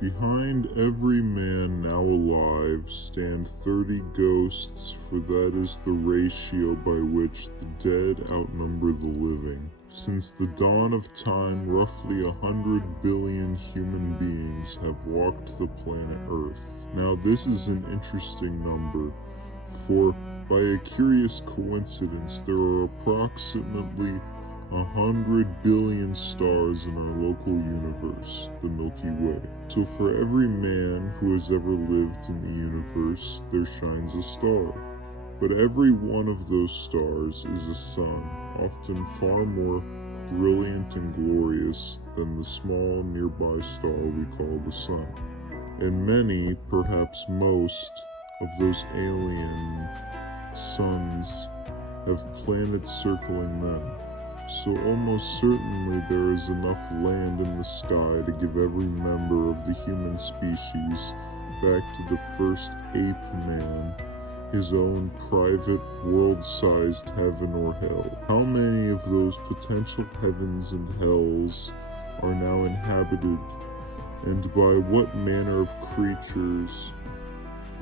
Behind every man now alive stand 30 ghosts, for that is the ratio by which the dead outnumber the living. Since the dawn of time, roughly 100 billion human beings have walked the planet Earth. Now this is an interesting number, for by a curious coincidence there are approximately 100 billion stars in our local universe, the Milky Way. So for every man who has ever lived in the universe, there shines a star. But every one of those stars is a sun, often far more brilliant and glorious than the small nearby star we call the sun. And many, perhaps most, of those alien suns have planets circling them. So almost certainly there is enough land in the sky to give every member of the human species, back to the first ape man, his own private world-sized heaven or hell. How many of those potential heavens and hells are now inhabited, and by what manner of creatures,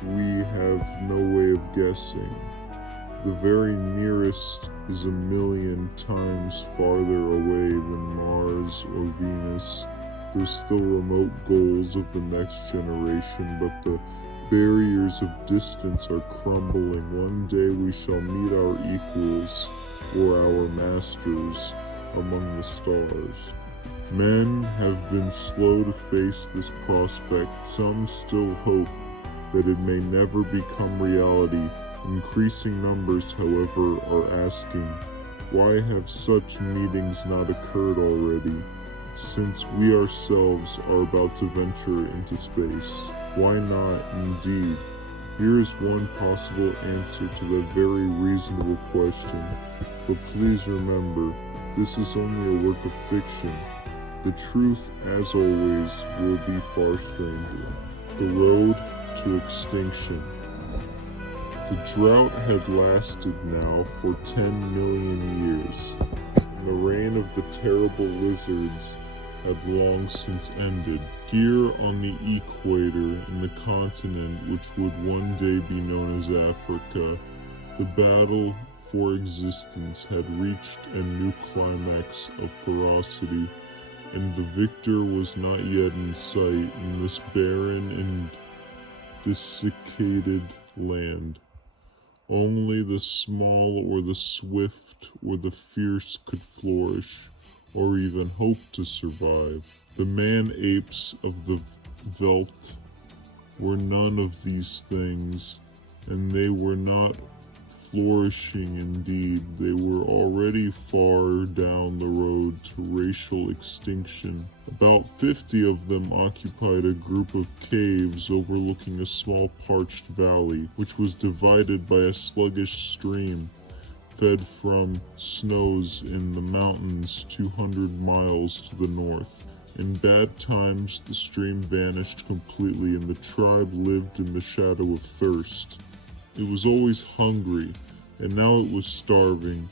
we have no way of guessing. The very nearest is 1,000,000 times farther away than Mars or Venus. There's still remote goals of the next generation, but the barriers of distance are crumbling. One day we shall meet our equals, or our masters, among the stars. Men have been slow to face this prospect. Some still hope that it may never become reality. Increasing numbers, however, are asking, why have such meetings not occurred already, since we ourselves are about to venture into space? Why not, indeed? Here is one possible answer to that very reasonable question, but please remember, this is only a work of fiction. The truth, as always, will be far stranger. The road to extinction. The drought had lasted now for 10 million years, and the reign of the terrible lizards had long since ended. Here on the equator, in the continent which would one day be known as Africa, the battle for existence had reached a new climax of ferocity, and the victor was not yet in sight in this barren and desiccated land. Only the small or the swift or the fierce could flourish, or even hope to survive. The man-apes of the veldt were none of these things, and they were not flourishing indeed. They were already far down the road to racial extinction. About 50 of them occupied a group of caves overlooking a small parched valley, which was divided by a sluggish stream fed from snows in the mountains 200 miles to the north. In bad times, the stream vanished completely, and the tribe lived in the shadow of thirst. It was always hungry, and now it was starving.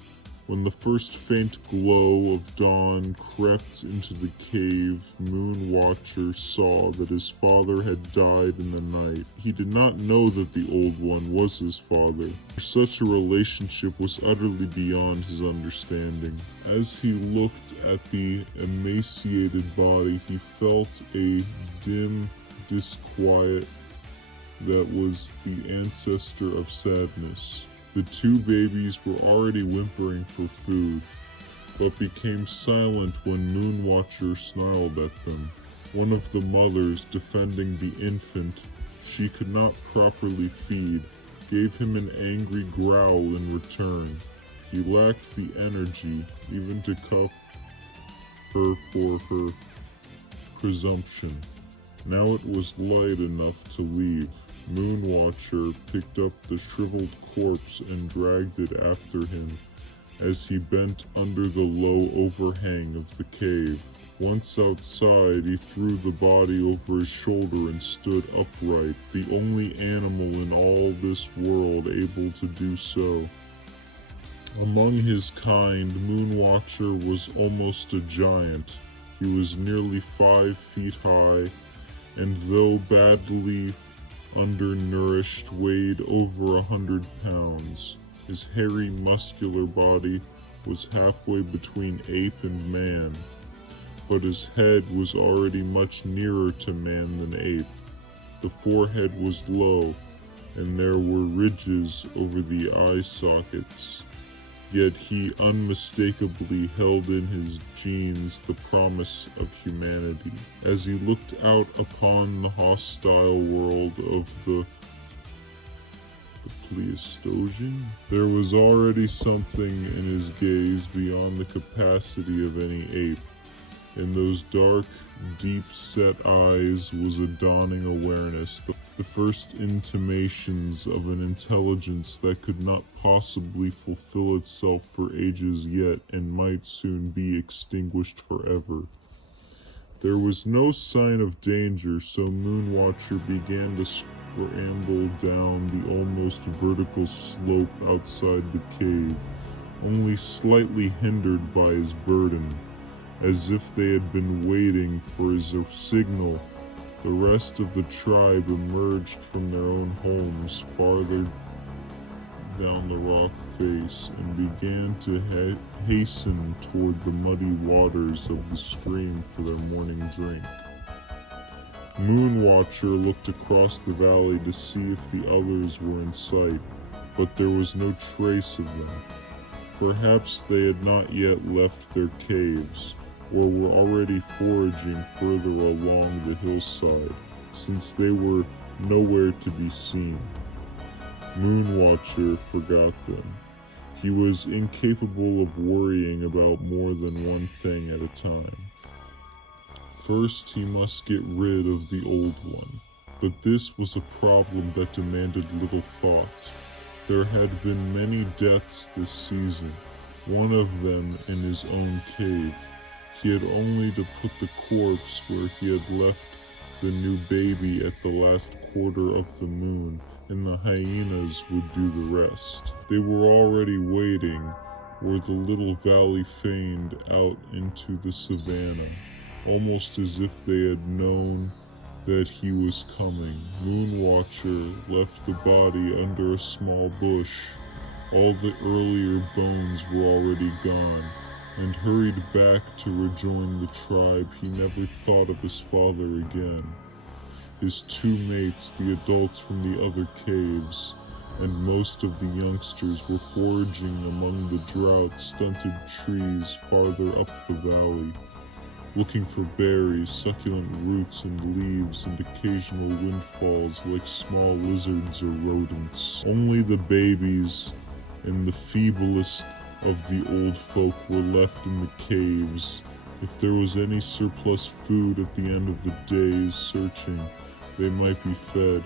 When the first faint glow of dawn crept into the cave, Moonwatcher saw that his father had died in the night. He did not know that the Old One was his father, for such a relationship was utterly beyond his understanding. As he looked at the emaciated body, he felt a dim disquiet that was the ancestor of sadness. The two babies were already whimpering for food, but became silent when Moonwatcher snarled at them. One of the mothers, defending the infant she could not properly feed, gave him an angry growl in return. He lacked the energy even to cuff her for her presumption. Now it was light enough to leave. Moonwatcher picked up the shriveled corpse and dragged it after him as he bent under the low overhang of the cave. Once outside, he threw the body over his shoulder and stood upright, the only animal in all this world able to do so. Among his kind, Moonwatcher was almost a giant. He was nearly 5 feet high, and though badly undernourished, weighed over 100 pounds. His hairy, muscular body was halfway between ape and man, but his head was already much nearer to man than ape. The forehead was low, and there were ridges over the eye sockets. Yet he unmistakably held in his genes the promise of humanity. As he looked out upon the hostile world of the Pleistocene, there was already something in his gaze beyond the capacity of any ape. In those dark, deep-set eyes was a dawning awareness, the first intimations of an intelligence that could not possibly fulfill itself for ages yet and might soon be extinguished forever. There was no sign of danger, so Moonwatcher began to scramble down the almost vertical slope outside the cave, only slightly hindered by his burden. As if they had been waiting for his signal, the rest of the tribe emerged from their own homes farther down the rock face and began to hasten toward the muddy waters of the stream for their morning drink. Moonwatcher looked across the valley to see if the others were in sight, but there was no trace of them. Perhaps they had not yet left their caves, or were already foraging further along the hillside, since they were nowhere to be seen. Moonwatcher forgot them. He was incapable of worrying about more than one thing at a time. First, he must get rid of the old one, but this was a problem that demanded little thought. There had been many deaths this season, one of them in his own cave. He had only to put the corpse where he had left the new baby at the last quarter of the moon, and the hyenas would do the rest. They were already waiting where the little valley feigned out into the savannah, almost as if they had known that he was coming. Moonwatcher left the body under a small bush. All the earlier bones were already gone, and hurried back to rejoin the tribe. He never thought of his father again. His two mates, the adults from the other caves, and most of the youngsters were foraging among the drought-stunted trees farther up the valley, looking for berries, succulent roots and leaves, and occasional windfalls like small lizards or rodents. Only the babies and the feeblest of the old folk were left in the caves. If there was any surplus food at the end of the day's searching, they might be fed.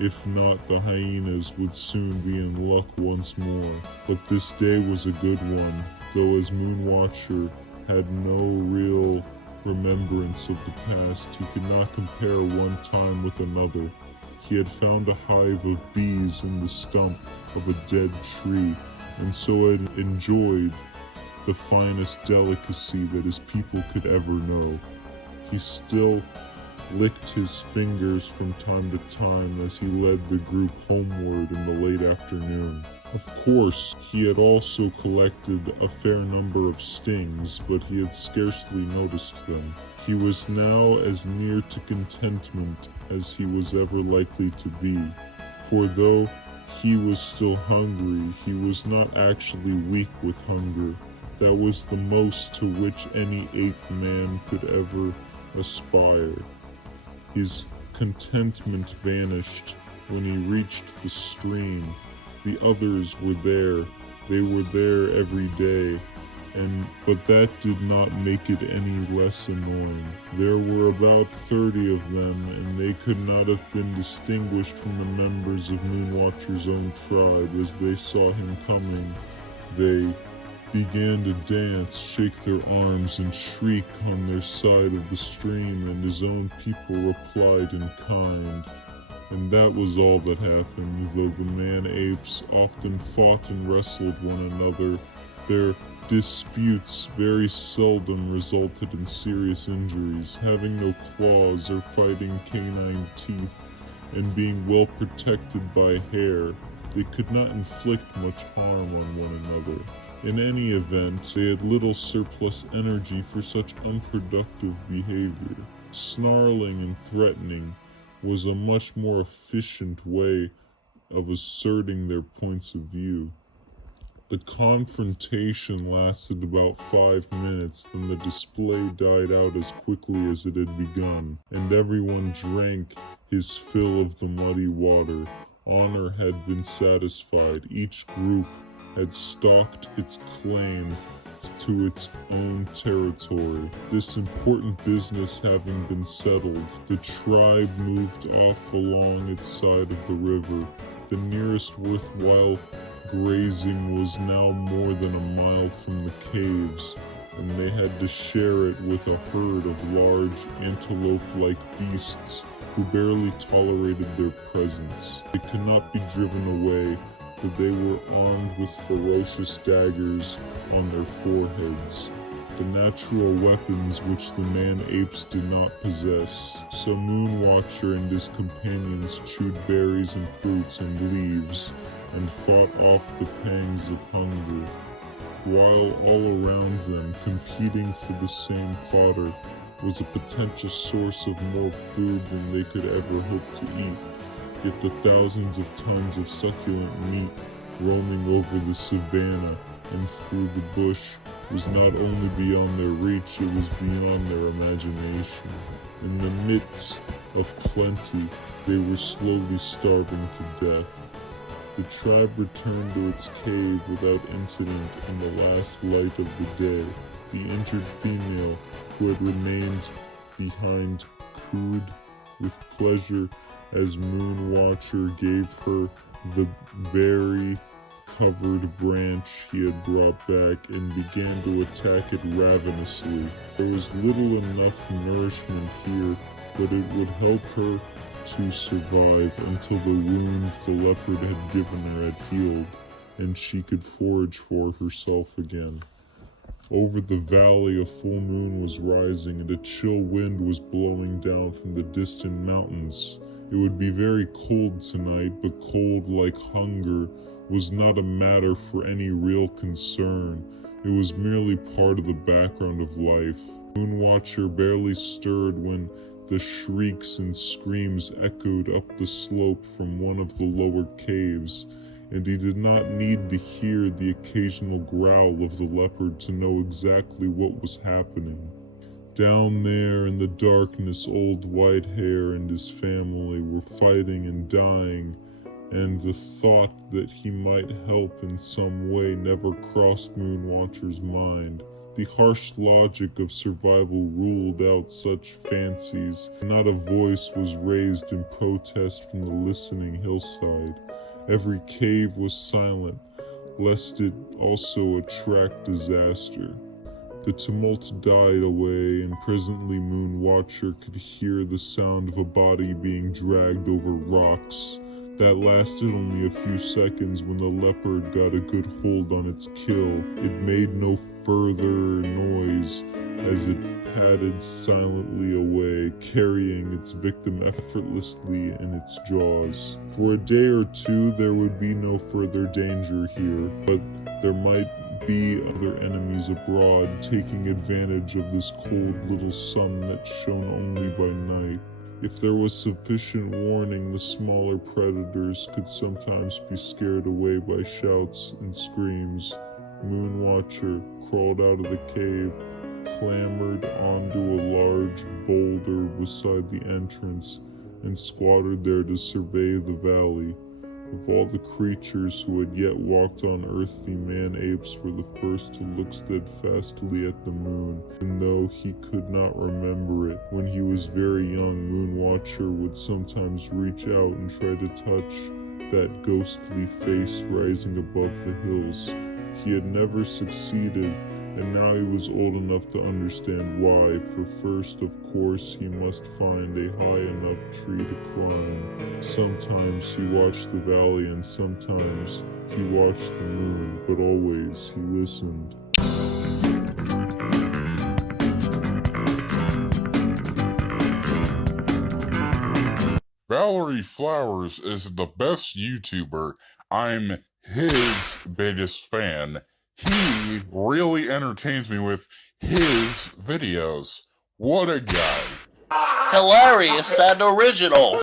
If not, the hyenas would soon be in luck once more. But this day was a good one, though as Moonwatcher had no real remembrance of the past, he could not compare one time with another. He had found a hive of bees in the stump of a dead tree, and so had enjoyed the finest delicacy that his people could ever know. He still licked his fingers from time to time as he led the group homeward in the late afternoon. Of course, he had also collected a fair number of stings, but he had scarcely noticed them. He was now as near to contentment as he was ever likely to be, for though he was still hungry, he was not actually weak with hunger. That was the most to which any ape man could ever aspire. His contentment vanished when he reached the stream. The others were there. They were there every day, but that did not make it any less annoying. There were about 30 of them, and they could not have been distinguished from the members of Moonwatcher's own tribe. As they saw him coming, they began to dance, shake their arms, and shriek on their side of the stream, and his own people replied in kind. And that was all that happened, though the man-apes often fought and wrestled one another. Their Disputes very seldom resulted in serious injuries, having no claws or fighting canine teeth, and being well protected by hair. They could not inflict much harm on one another. In any event, they had little surplus energy for such unproductive behavior. Snarling and threatening was a much more efficient way of asserting their points of view. The confrontation lasted about 5 minutes, then the display died out as quickly as it had begun, and everyone drank his fill of the muddy water. Honor had been satisfied. Each group had staked its claim to its own territory. This important business having been settled, the tribe moved off along its side of the river. The nearest worthwhile grazing was now more than a mile from the caves, and they had to share it with a herd of large antelope-like beasts who barely tolerated their presence. They could not be driven away, for they were armed with ferocious daggers on their foreheads, the natural weapons which the man-apes did not possess. So Moonwatcher and his companions chewed berries and fruits and leaves, and fought off the pangs of hunger, while all around them, competing for the same fodder, was a potential source of more food than they could ever hope to eat. Yet the thousands of tons of succulent meat roaming over the savanna and through the bush was not only beyond their reach, it was beyond their imagination. In the midst of plenty, they were slowly starving to death. The tribe returned to its cave without incident in the last light of the day. The injured female who had remained behind cooed with pleasure as Moonwatcher gave her the berry-covered branch he had brought back and began to attack it ravenously. There was little enough nourishment here, but it would help her to survive until the wound the leopard had given her had healed, and she could forage for herself again. Over the valley a full moon was rising, and a chill wind was blowing down from the distant mountains. It would be very cold tonight, but cold like hunger was not a matter for any real concern. It was merely part of the background of life. Moonwatcher barely stirred when the shrieks and screams echoed up the slope from one of the lower caves, and he did not need to hear the occasional growl of the leopard to know exactly what was happening. Down there in the darkness, old Whitehair and his family were fighting and dying, and the thought that he might help in some way never crossed Moonwatcher's mind. The harsh logic of survival ruled out such fancies, and not a voice was raised in protest from the listening hillside. Every cave was silent, lest it also attract disaster. The tumult died away, and presently Moonwatcher could hear the sound of a body being dragged over rocks. That lasted only a few seconds when the leopard got a good hold on its kill. It made no further noise as it padded silently away, carrying its victim effortlessly in its jaws. For a day or two there would be no further danger here, but there might be other enemies abroad, taking advantage of this cold little sun that shone only by night. If there was sufficient warning, the smaller predators could sometimes be scared away by shouts and screams. Moonwatcher crawled out of the cave, clambered onto a large boulder beside the entrance, and squatted there to survey the valley. Of all the creatures who had yet walked on Earth, the man-apes were the first to look steadfastly at the moon, even though he could not remember it. When he was very young, Moonwatcher would sometimes reach out and try to touch that ghostly face rising above the hills. He had never succeeded, and now he was old enough to understand why, for first, of course, he must find a high enough tree to climb. Sometimes he watched the valley, and sometimes he watched the moon, but always he listened. Valerie Flowers is the best YouTuber. I'm his biggest fan. He really entertains me with his videos. What a guy. Hilarious and original.